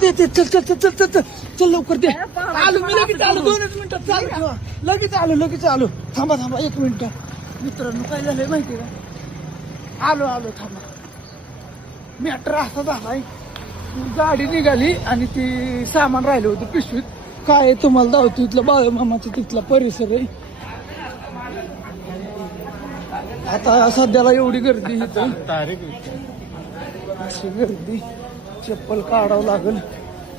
दे चल चल चल चल चल चल चल लवकर दे. आलो मी लगेच आलो 2च मिनिटात चालू ठेवा. लगेच आलो थांबा 1 मिनिट. मित्रांनो काय झालंय माहिती का आलो थांबा. मॅटर असा झालाय गाडी निघाली आणि ती सामान राहिलं होतं पिशवीत. काय तुम्हाला दावतो इथला बाळूमामाचा तिथला परिसर आहे. आता सध्याला एवढी गर्दी इथं अशी गर्दी. चप्पल काढावं लागल.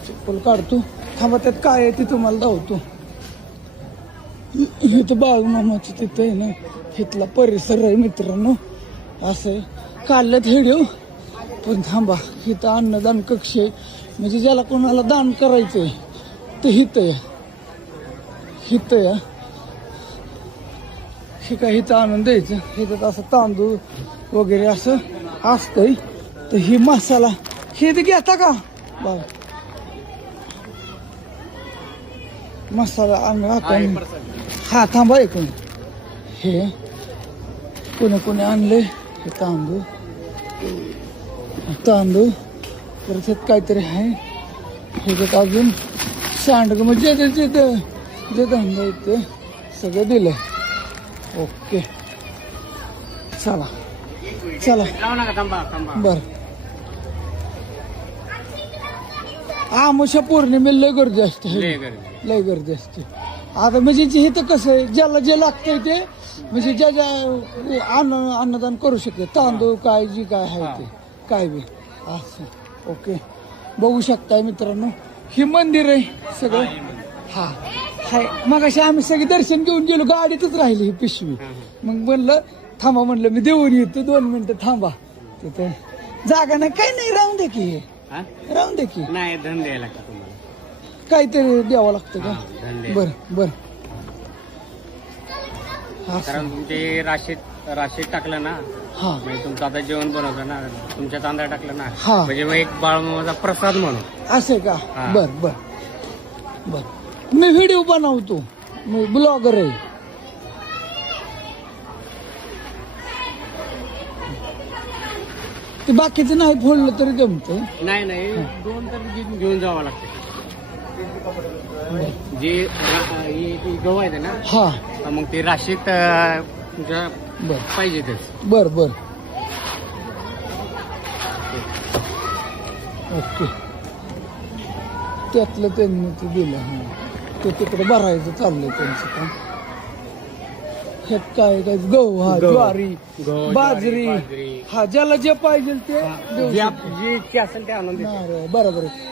चप्पल काढतो थांबा. त्यात काय आहे ते तुम्हाला दावतो. इथं बाळूमामाचं तिथं आहे ना इथला परिसर आहे मित्रांनो. असं काढल्यात व्हिडिओ पण थांबा. इथं अन्नदान कक्ष आहे म्हणजे ज्याला कोणाला दान करायचंय ते हिथं या हे काय इथं आणून द्यायचं. इथं असं तांदूळ वगैरे असं असतंय. तर ही मसाला हे ते घेता का बाबा मसाला आणून हा थांबा ऐकून हे कोणी आणले हे तांदूळ परत ह्यात काहीतरी आहे. ह्याच्यात अजून सांडग म्हणजे जे धंदा येते सगळं दिलंय. ओके चला बर. आमुषा पौर्णिमेला लय गर्दी असते. लय गर्दी असते. आता म्हणजे हे तर कसं आहे ज्याला जे लागतंय ते म्हणजे ज्या अन्नदान करू शकते. तांदूळ काय जी काय आहे ते काय बी असं. ओके बघू शकताय मित्रांनो ही मंदिर आहे सगळं. हा हाय मग अशी आम्ही सगळे दर्शन घेऊन गेलो. गाडीतच राहिली ही पिशवी. मग म्हणलं थांबा म्हणलं मी देऊन येतो 2 मिनिटं थांबा. तिथे जागा नाही काही नाही राहून दे की राहून दे की नाही धन द्यायला लागतं तुम्हाला. काहीतरी द्यावं लागतं का बर कारण ते राशीत टाकलं ना हा म्हणजे तुमचं आता जेवण बनवलं ना तुमच्या तांदळा टाकलं ना हा. म्हणजे मग एक बाळूमामाचा प्रसाद म्हणून असं का हा. बर मी व्हिडिओ बनवतो. मी ब्लॉगर आहे. ते बाकीचं नाही फोडलं तरी जमतं. नाही 2 तर घेऊन जावं लागतं. जे गहू आहे ना हा मग ते राशीत तुमच्या पाहिजे तेच. बर ओके त्यातलं त्यांनी ते दिलं. ते तिकडे भरायचं चाललंय त्यांचं काम. ह्यात काय गहू हा ज्वारी बाजरी हा ज्याला जे पाहिजे ते देऊ शकतो. जे असेल ते आणून बरोबर आहे.